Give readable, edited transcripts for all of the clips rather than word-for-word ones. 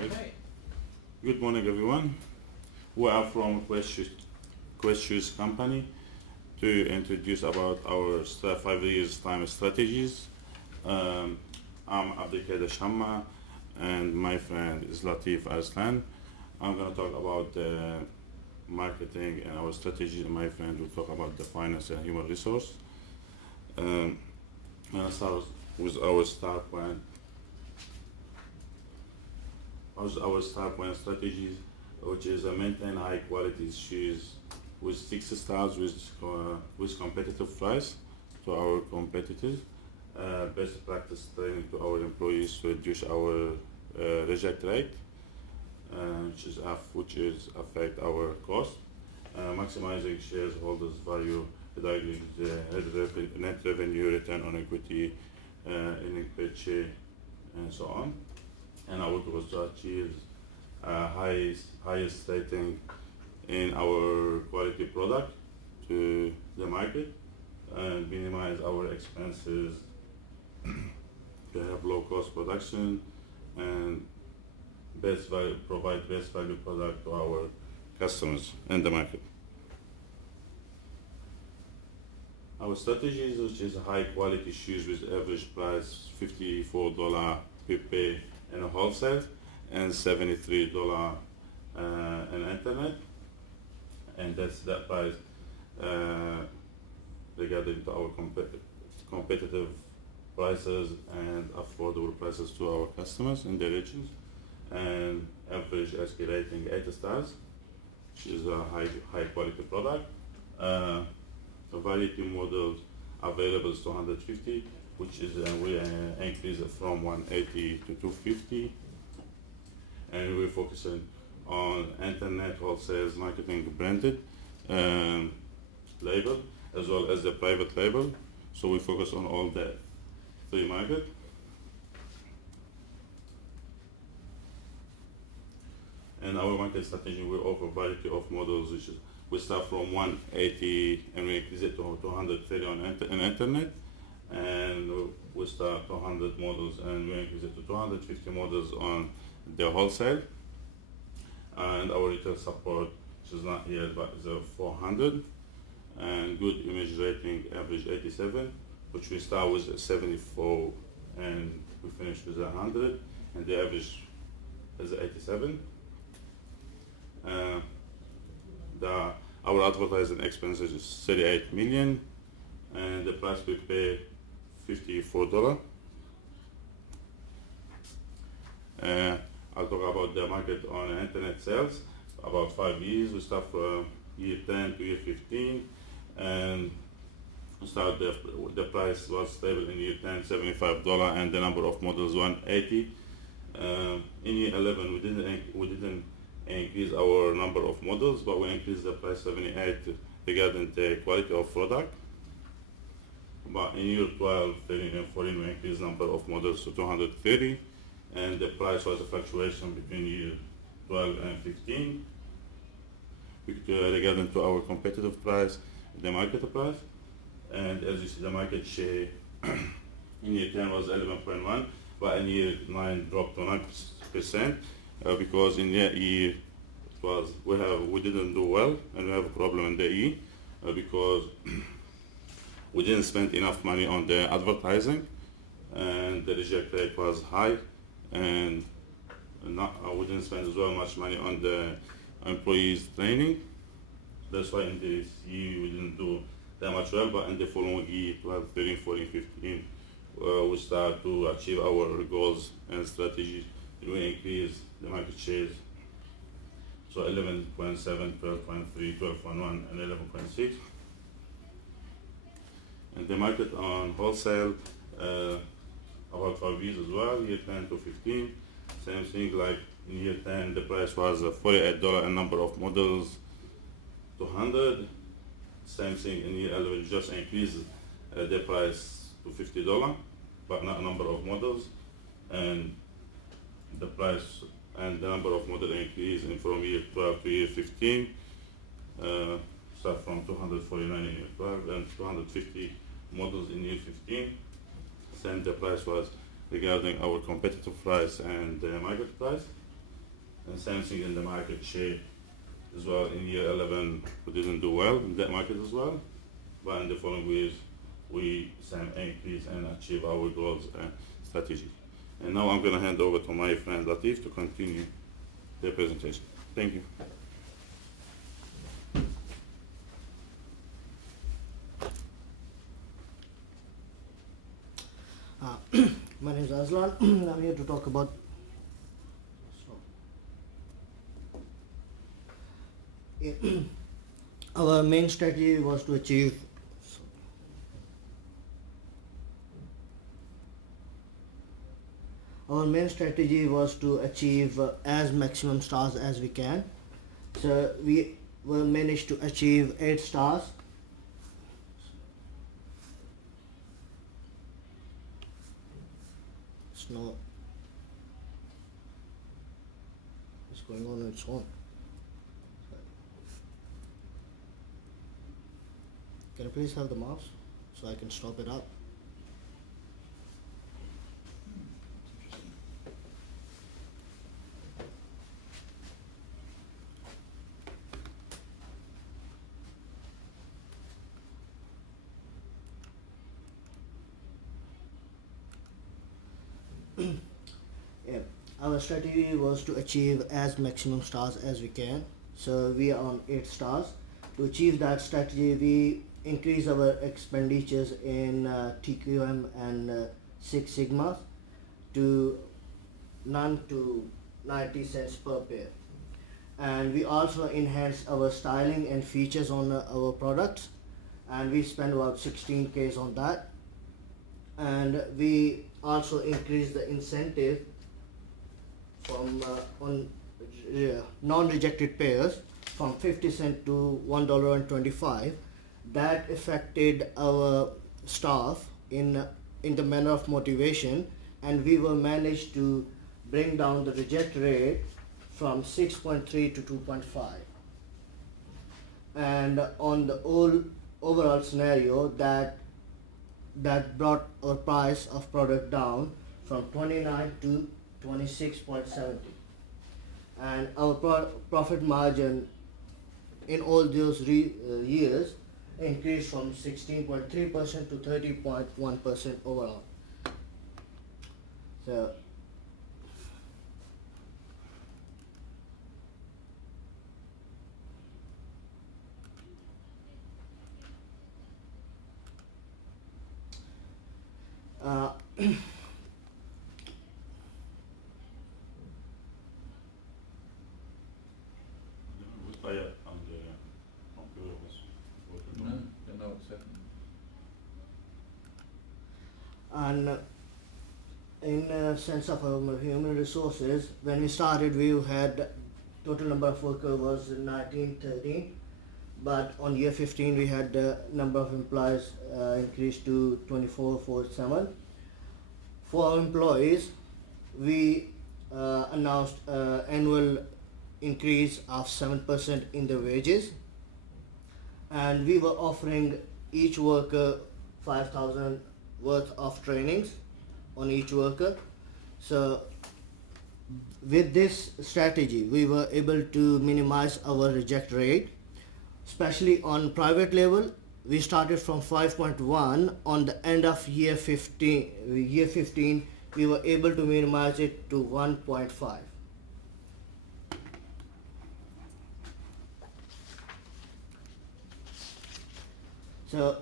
Okay. Good morning, everyone. We are from Quest Shoes Company to introduce about our 5 years time strategies. I'm Abdel Chamma, and my friend is Latif Arsian. I'm going to talk about the marketing and our strategy, and my friend will talk about the finance and human resource. I'm going to start with our start point. Our start point strategies, which is maintain high quality shoes with 6 stars with competitive price to our competitors. Best practice training to our employees to reduce our reject rate, which is affect our cost. Maximizing shareholders value, reducing the net revenue, return on equity, earning per share, and so on. And our goal is to achieve highest rating in our quality product to the market and minimize our expenses to have low cost production and provide best value product to our customers in the market. Our strategies, which is high quality shoes with average price $54 per pair in a wholesale and $73 in internet, and that's that price regarding to our competitive prices and affordable prices to our customers in the regions, and average SK rating 8 stars, which is a high quality product. The variety models available is 250, which is we increase it from 180 to 250, and we're focusing on internet wholesale marketing branded label as well as the private label. So we focus on all the three market. And our market strategy, we offer variety of models, which is we start from 180 and we increase it to 230 on internet, and we start 200 models and we increase it to 250 models on the wholesale, and our retail support, which is not here but is 400, and good image rating average 87, which we start with 74 and we finish with 100, and the average is 87. Our advertising expenses is 38 million, and the price we pay $54. I'll talk about the market on internet sales. About 5 years, we start from year 10 to year 15, and start the price was stable in year 10, $75, and the number of models 180. In year 11, we didn't increase our number of models, but we increased the price 78 regarding the quality of product. But in year 12, 13, and 14, we increased number of models to 230, and the price was a fluctuation between year 12 and 15 regarding to our competitive price, the market price. And as you see, the market share in year 10 was 11.1, but in year 9 dropped to 9%. Because in the year we didn't do well, and we have a problem in the year because we didn't spend enough money on the advertising, and the reject rate was high, and we didn't spend as well much money on the employees training. That's why in this year we didn't do that much well, but in the following year, 12, 13, 14, 15, we start to achieve our goals and strategies. We increase the market shares, so 11.7, 12.3, 12.1, and 11.6. And the market on wholesale, about 5 years as well, year 10 to 15. Same thing, like in year 10, the price was $48 and number of models 200. Same thing in year 11, just increased the price to $50, but not number of models, and the price and the number of models increase from year 12 to year 15, start from 249 in year 12 and 250 models in year 15. Same the price was regarding our competitive price and the market price. And same thing in the market share as well. In year 11, we didn't do well in that market as well. But in the following years, we same increase and achieve our goals and strategy. And now I'm going to hand over to my friend Latif to continue the presentation. Thank you. My name is Arsian. I'm here to talk about our main strategy was to achieve as maximum stars as we can. So we will manage to achieve 8 stars. It's going on its own. Can you please have the mouse so I can stop it up? Yeah, our strategy was to achieve as maximum stars as we can. So we are on 8 stars. To achieve that strategy, we increase our expenditures in TQM and Six Sigmas to none to 90 cents per pair. And we also enhanced our styling and features on our products, and we spent about 16K on that. And we also increased the incentive from on non-rejected pairs from 50 cents to $1.25. That affected our staff in the manner of motivation, and we will manage to bring down the reject rate from 6.3 to 2.5. And on the overall scenario, that brought our price of product down from 29 to 26.70, and our profit margin in all those years increased from 16.3% to 30.1% overall. So and in sense of our human resources, when we started, we had total number of workers was 1913, but on year 15 we had the number of employees increased to 2447. For our employees, we announced annual increase of 7% in the wages, and we were offering each worker 5,000 worth of trainings on each worker. So with this strategy, we were able to minimize our reject rate, especially on private level. We started from 5.1. On the end of year 15, we were able to minimize it to 1.5. So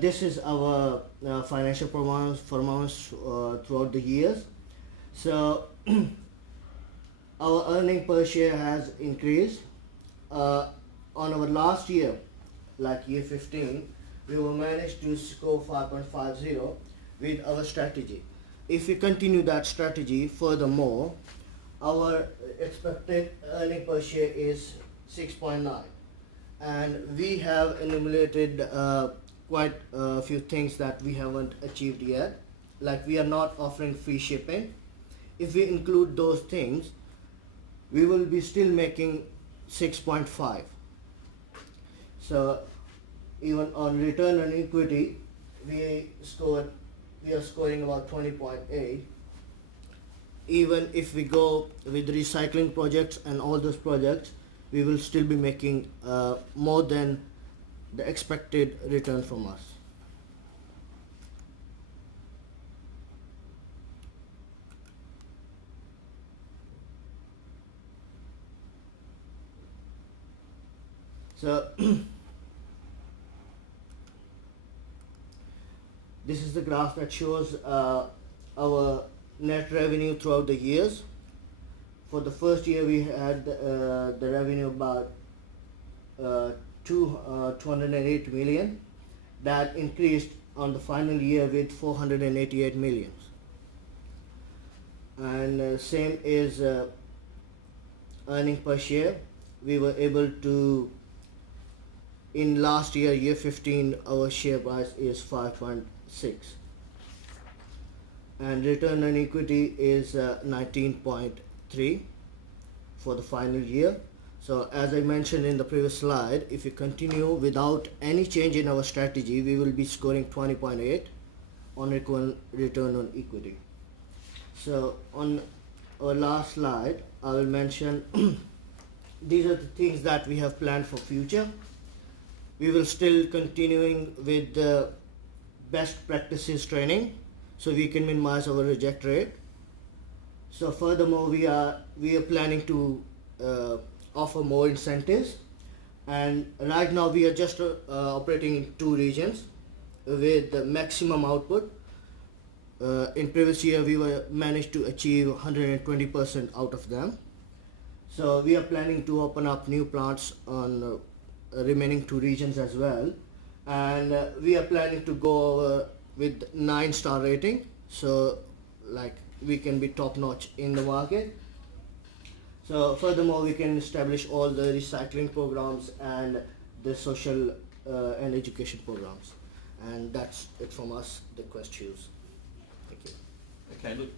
this is our financial performance throughout the years. So our earning per share has increased. On our last year, like year 15, we will manage to score 5.50 with our strategy. If we continue that strategy furthermore, our expected earning per share is 6.9, and we have enumerated quite a few things that we haven't achieved yet. Like, we are not offering free shipping. If we include those things, we will be still making 6.5. So even on return on equity, we are scoring about 20.8. even if we go with recycling projects and all those projects, we will still be making more than the expected return from us. So this is the graph that shows our net revenue throughout the years. For the first year, we had the revenue about 208 million. That increased on the final year with 488 million. And same is earning per share. We were able to, in last year, year 15, our share price is 5.6. And return on equity is 19.3 for the final year. So as I mentioned in the previous slide, if we continue without any change in our strategy, we will be scoring 20.8 on return on equity. So on our last slide, I will mention these are the things that we have planned for future. We will still continuing with the best practices training, so we can minimize our reject rate. So furthermore, we are planning to offer more incentives, and right now we are just operating in 2 regions with the maximum output. In previous year, we were managed to achieve 120% out of them. So we are planning to open up new plants on remaining 2 regions as well, and we are planning to go with 9-star rating, so like we can be top notch in the market. So furthermore, we can establish all the recycling programs and the social and education programs. And that's it from us, the questions. Thank you. Okay, look.